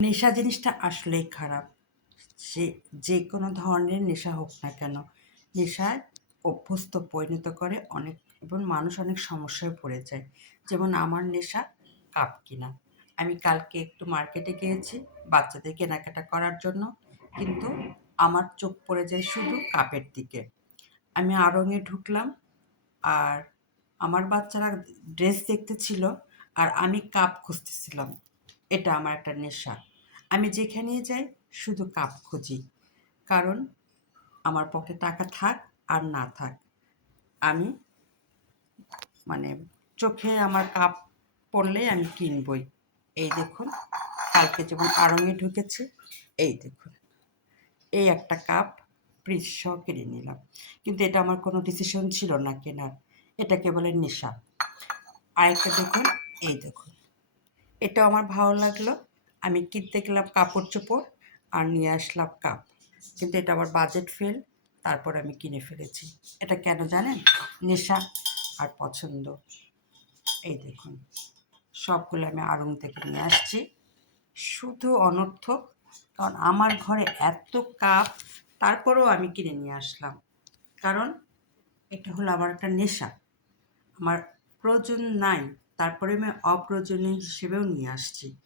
নেশা জিনিসটা আসলেই খারাপ। সে যে কোনো ধরনের নেশা হোক না কেন, নেশায় অভ্যস্ত পরিণত করে অনেক এবং মানুষ অনেক সমস্যায় পড়ে যায়। যেমন আমার নেশা কাপ কিনা। আমি কালকে একটু মার্কেটে গিয়েছি বাচ্চাদের কেনাকাটা করার জন্য, কিন্তু আমার চোখ পড়ে যায় শুধু কাপের দিকে। আমি আড়ংয়ে ঢুকলাম, আর আমার বাচ্চারা ড্রেস দেখতেছিল, আর আমি কাপ খুঁজতেছিলাম। এটা আমার একটা নেশা। আমি যেখানেই যাই শুধু কাপ খুঁজি। কারণ আমার পকেটে টাকা থাক আর না থাক, আমি মানে চোখে আমার কাপ পড়লেই আমি কিনবই। এই দেখুন, কালকে যেমন আড়ংয়ে ঢুকেছি, এই দেখুন, এই একটা কাপ ফ্রিজসহ কিনে নিলাম। কিন্তু এটা আমার কোনো ডিসিশন ছিল না কেনার। এটাকে বলে নেশা। আরেকটা দেখুন, এই দেখুন, এটাও আমার ভালো লাগলো। আমি কিনতে গেলাম কাপড়-চোপড় আর নিয়ে আসলাম কাপ। কিন্তু এটা আমার বাজেট ফেল, তারপর আমি কিনে ফেলেছি। এটা কেন জানেন? নেশা আর পছন্দ। এই দেখুন, সবগুলো আমি আড়ং থেকে নিয়ে আসছি। শুধু অনর্থক, কারণ আমার ঘরে এত কাপ, তারপরেও আমি কিনে নিয়ে আসলাম। কারণ এটা হলো আমার একটা নেশা। আমার প্রয়োজন নাই, তারপরে আমি অপ্রয়োজনীয় হিসেবেও নিয়ে আসছি।